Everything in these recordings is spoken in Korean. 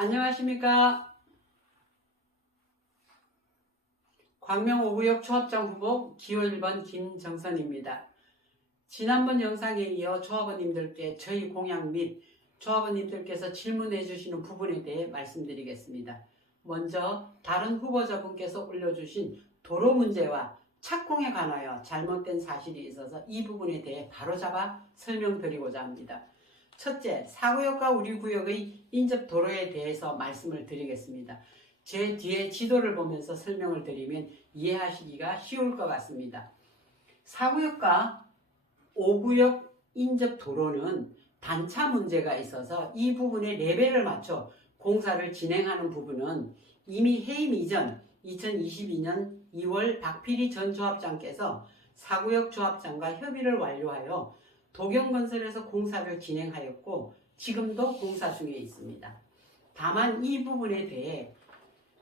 안녕하십니까. 광명 5구역 조합장 후보 기호 1번 김정선입니다. 지난번 영상에 이어 조합원님들께 저희 공약 및 조합원님들께서 질문해 주시는 부분에 대해 말씀드리겠습니다. 먼저 다른 후보자분께서 올려주신 도로 문제와 착공에 관하여 잘못된 사실이 있어서 이 부분에 대해 바로잡아 설명드리고자 합니다. 첫째, 4구역과 우리 구역의 인접 도로에 대해서 말씀을 드리겠습니다. 제 뒤에 지도를 보면서 설명을 드리면 이해하시기가 쉬울 것 같습니다. 4구역과 5구역 인접 도로는 단차 문제가 있어서 이 부분에 레벨을 맞춰 공사를 진행하는 부분은 이미 해임 이전 2022년 2월 박필희 전 조합장께서 4구역 조합장과 협의를 완료하여 도경건설에서 공사를 진행하였고 지금도 공사 중에 있습니다. 다만 이 부분에 대해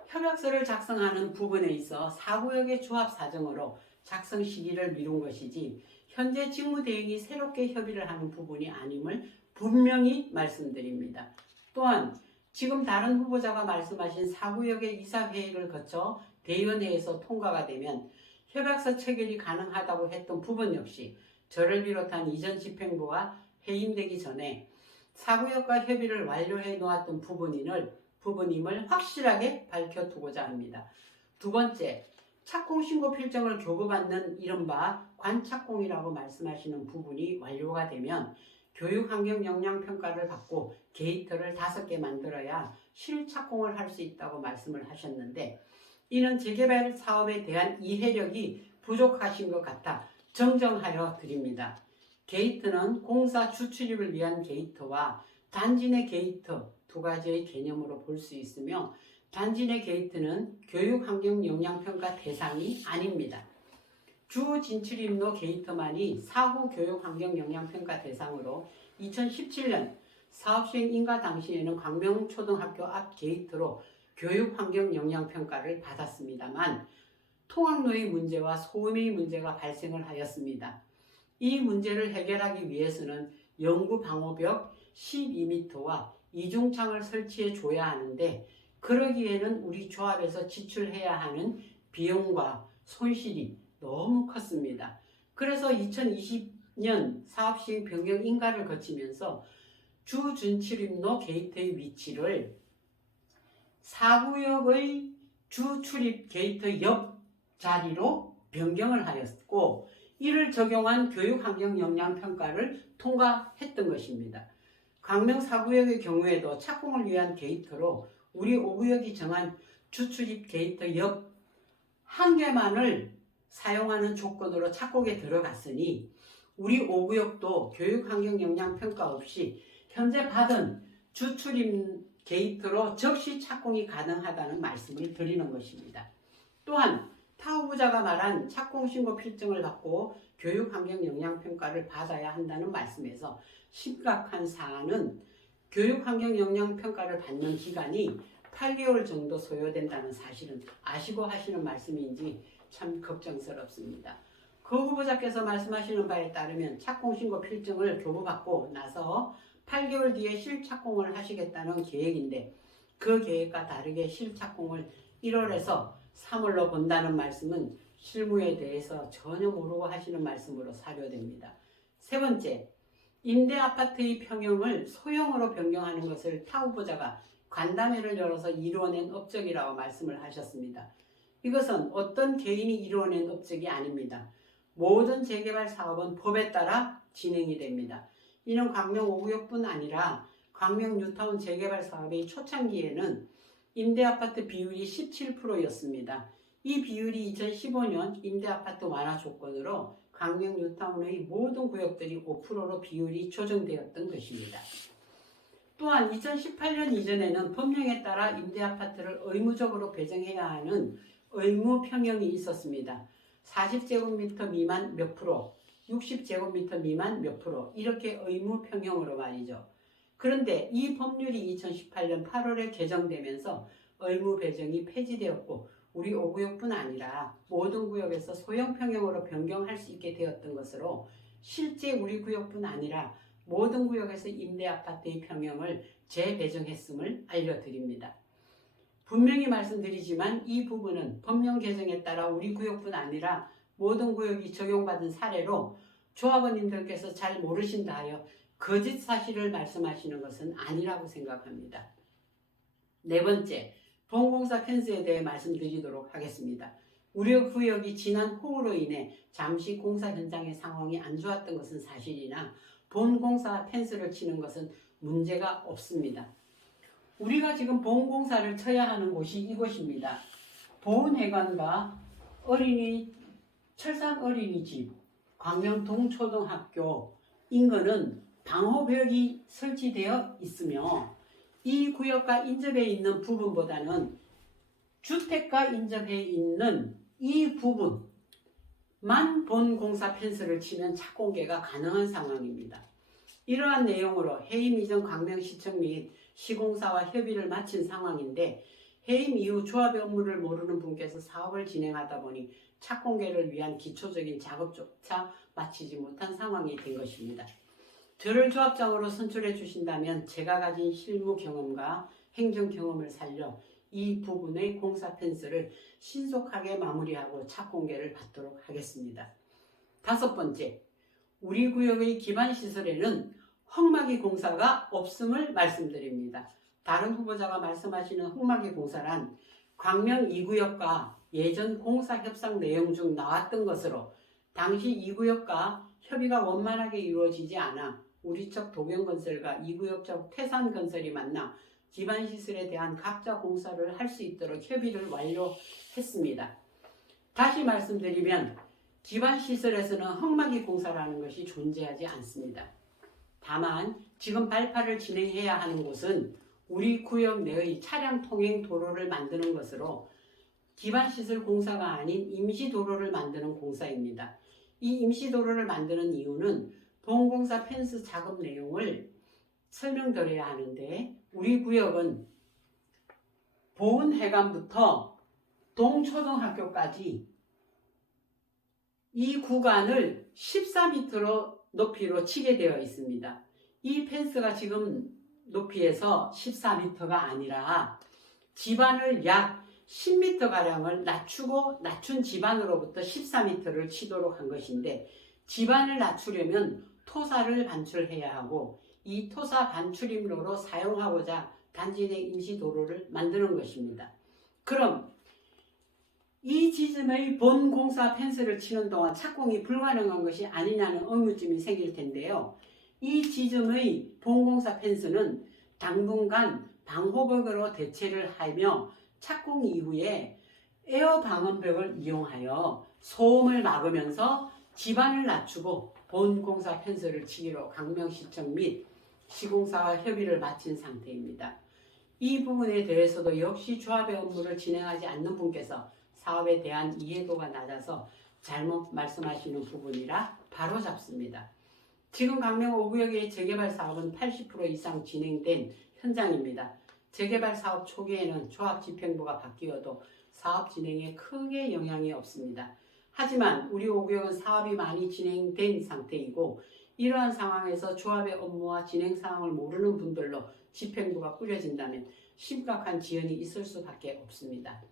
협약서를 작성하는 부분에 있어 4구역의 조합 사정으로 작성 시기를 미룬 것이지 현재 직무대행이 새롭게 협의를 하는 부분이 아님을 분명히 말씀드립니다. 또한 지금 다른 후보자가 말씀하신 4구역의 이사회의를 거쳐 대의원회에서 통과가 되면 협약서 체결이 가능하다고 했던 부분 역시 저를 비롯한 이전 집행부가 해임되기 전에 4구역과 협의를 완료해 놓았던 부분임을 확실하게 밝혀두고자 합니다. 두 번째, 착공신고 필정을 교부받는 이른바 관착공이라고 말씀하시는 부분이 완료가 되면 교육환경영향평가를 받고 게이트를 5개 만들어야 실착공을 할 수 있다고 말씀을 하셨는데 이는 재개발 사업에 대한 이해력이 부족하신 것 같아 정정하여 드립니다. 게이트는 공사 주출입을 위한 게이트와 단지 내 게이트 두 가지의 개념으로 볼 수 있으며 단지 내 게이트는 교육환경영향평가 대상이 아닙니다. 주 진출입로 게이트만이 사후 교육환경영향평가 대상으로 2017년 사업시행 인가 당시에는 광명초등학교 앞 게이트로 교육환경영향평가를 받았습니다만 통학로의 문제와 소음의 문제가 발생을 하였습니다. 이 문제를 해결하기 위해서는 영구방호벽 12m와 이중창을 설치해 줘야 하는데 그러기에는 우리 조합에서 지출해야 하는 비용과 손실이 너무 컸습니다. 그래서 2020년 사업시행 변경 인가를 거치면서 주준출입로 게이트의 위치를 4구역의 주출입 게이트 옆 자리로 변경을 하였고 이를 적용한 교육환경영향평가를 통과했던 것입니다. 광명 4구역의 경우에도 착공을 위한 게이트로 우리 5구역이 정한 주출입 게이트 옆 한 개만을 사용하는 조건으로 착공에 들어갔으니 우리 5구역도 교육환경영향평가 없이 현재 받은 주출입 게이트로 즉시 착공이 가능하다는 말씀을 드리는 것입니다. 또한 타 후보자가 말한 착공신고 필증을 받고 교육환경영향평가를 받아야 한다는 말씀에서 심각한 사안은 교육환경영향평가를 받는 기간이 8개월 정도 소요된다는 사실은 아시고 하시는 말씀인지 참 걱정스럽습니다. 그 후보자께서 말씀하시는 바에 따르면 착공신고 필증을 교부받고 나서 8개월 뒤에 실착공을 하시겠다는 계획인데 그 계획과 다르게 실착공을 1월에서 3월로 본다는 말씀은 실무에 대해서 전혀 모르고 하시는 말씀으로 사료됩니다. 세 번째, 임대아파트의 평형을 소형으로 변경하는 것을 타 후보자가 간담회를 열어서 이루어낸 업적이라고 말씀을 하셨습니다. 이것은 어떤 개인이 이루어낸 업적이 아닙니다. 모든 재개발 사업은 법에 따라 진행이 됩니다. 이는 광명 5구역뿐 아니라 광명 뉴타운 재개발 사업의 초창기에는 임대아파트 비율이 17%였습니다. 이 비율이 2015년 임대아파트 완화 조건으로 광명 뉴타운의 모든 구역들이 5%로 비율이 조정되었던 것입니다. 또한 2018년 이전에는 법령에 따라 임대아파트를 의무적으로 배정해야 하는 의무 평형이 있었습니다. 40제곱미터 미만 몇 프로, 60제곱미터 미만 몇 프로 이렇게 의무 평형으로 말이죠. 그런데 이 법률이 2018년 8월에 개정되면서 의무 배정이 폐지되었고 우리 5구역뿐 아니라 모든 구역에서 소형 평형으로 변경할 수 있게 되었던 것으로 실제 우리 구역뿐 아니라 모든 구역에서 임대아파트의 평형을 재배정했음을 알려드립니다. 분명히 말씀드리지만 이 부분은 법령 개정에 따라 우리 구역뿐 아니라 모든 구역이 적용받은 사례로 조합원님들께서 잘 모르신다 하여 거짓 사실을 말씀하시는 것은 아니라고 생각합니다. 네 번째, 보훈공사 펜스에 대해 말씀드리도록 하겠습니다. 우리 구역이 지난 호우로 인해 잠시 공사 현장의 상황이 안 좋았던 것은 사실이나 보훈공사 펜스를 치는 것은 문제가 없습니다. 우리가 지금 보훈공사를 쳐야 하는 곳이 이곳입니다. 보훈회관과 철산 어린이집, 광명 동초등학교 인근은 방호벽이 설치되어 있으며 이 구역과 인접해 있는 부분보다는 주택과 인접해 있는 이 부분만 보훈공사 펜스를 치면 착공계가 가능한 상황입니다. 이러한 내용으로 해임 이전 광명시청 및 시공사와 협의를 마친 상황인데 해임 이후 조합의 업무를 모르는 분께서 사업을 진행하다 보니 착공계를 위한 기초적인 작업조차 마치지 못한 상황이 된 것입니다. 저를 조합장으로 선출해 주신다면 제가 가진 실무 경험과 행정 경험을 살려 이 부분의 공사 펜스를 신속하게 마무리하고 착공계를 받도록 하겠습니다. 다섯 번째, 우리 구역의 기반시설에는 흙막이 공사가 없음을 말씀드립니다. 다른 후보자가 말씀하시는 흙막이 공사란 광명 2구역과 예전 공사 협상 내용 중 나왔던 것으로 당시 2구역과 협의가 원만하게 이루어지지 않아 우리 쪽 도경건설과 2구역 쪽 태산건설이 만나 기반시설에 대한 각자 공사를 할 수 있도록 협의를 완료했습니다. 다시 말씀드리면 기반시설에서는 흙막이 공사라는 것이 존재하지 않습니다. 다만 지금 발파를 진행해야 하는 곳은 우리 구역 내의 차량 통행 도로를 만드는 것으로 기반시설 공사가 아닌 임시도로를 만드는 공사입니다. 이 임시도로를 만드는 이유는 보훈공사 펜스 작업 내용을 설명드려야 하는데 우리 구역은 보훈회관부터 동초등학교까지 이 구간을 14m로 높이로 치게 되어 있습니다. 이 펜스가 지금 높이에서 14m가 아니라 지반을 약 10m가량을 낮춘 지반으로부터 14m를 치도록 한 것인데 지반을 낮추려면 토사를 반출해야 하고 이 토사 반출입로로 사용하고자 단지 내 임시도로를 만드는 것입니다. 그럼 이 지점의 본 공사 펜스를 치는 동안 착공이 불가능한 것이 아니냐는 의문점이 생길 텐데요. 이 지점의 본 공사 펜스는 당분간 방호벽으로 대체를 하며 착공 이후에 에어 방음벽을 이용하여 소음을 막으면서 지반을 낮추고 본 공사 펜스를 치기로 광명시청 및 시공사와 협의를 마친 상태입니다. 이 부분에 대해서도 역시 조합의 업무를 진행하지 않는 분께서 사업에 대한 이해도가 낮아서 잘못 말씀하시는 부분이라 바로잡습니다. 지금 광명 5구역의 재개발 사업은 80% 이상 진행된 현장입니다. 재개발 사업 초기에는 조합 집행부가 바뀌어도 사업 진행에 크게 영향이 없습니다. 하지만 우리 5구역은 사업이 많이 진행된 상태이고 이러한 상황에서 조합의 업무와 진행 상황을 모르는 분들로 집행부가 꾸려진다면 심각한 지연이 있을 수밖에 없습니다.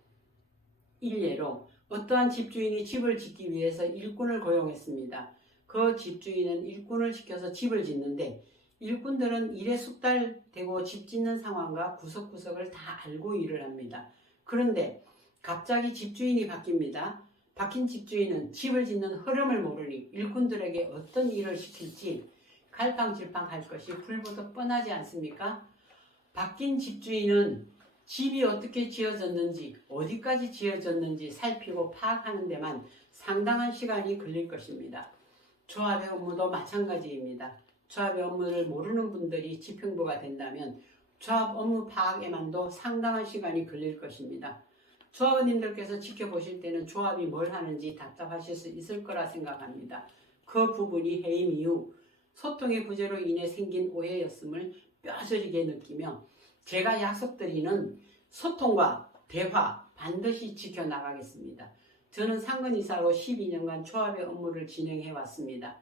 일례로 어떠한 집주인이 집을 짓기 위해서 일꾼을 고용했습니다. 그 집주인은 일꾼을 시켜서 집을 짓는데 일꾼들은 일에 숙달되고 집 짓는 상황과 구석구석을 다 알고 일을 합니다. 그런데 갑자기 집주인이 바뀝니다. 바뀐 집주인은 집을 짓는 흐름을 모르니 일꾼들에게 어떤 일을 시킬지 갈팡질팡할 것이 불보듯 뻔하지 않습니까? 바뀐 집주인은 집이 어떻게 지어졌는지 어디까지 지어졌는지 살피고 파악하는 데만 상당한 시간이 걸릴 것입니다. 조합의 업무도 마찬가지입니다. 조합의 업무를 모르는 분들이 집행부가 된다면 조합 업무 파악에만도 상당한 시간이 걸릴 것입니다. 조합원님들께서 지켜보실 때는 조합이 뭘 하는지 답답하실 수 있을 거라 생각합니다. 그 부분이 해임 이후 소통의 부재로 인해 생긴 오해였음을 뼈저리게 느끼며 제가 약속드리는 소통과 대화 반드시 지켜나가겠습니다. 저는 상근이사로 12년간 조합의 업무를 진행해 왔습니다.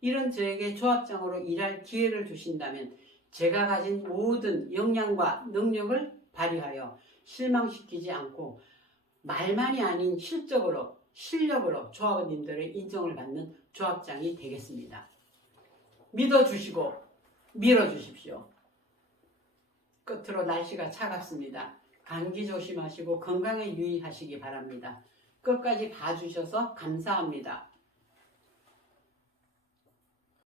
이런 저에게 조합장으로 일할 기회를 주신다면 제가 가진 모든 역량과 능력을 발휘하여 실망시키지 않고 말만이 아닌 실적으로 실력으로 조합원님들의 인정을 받는 조합장이 되겠습니다. 믿어주시고 밀어주십시오. 끝으로 날씨가 차갑습니다. 감기 조심하시고 건강에 유의하시기 바랍니다. 끝까지 봐주셔서 감사합니다.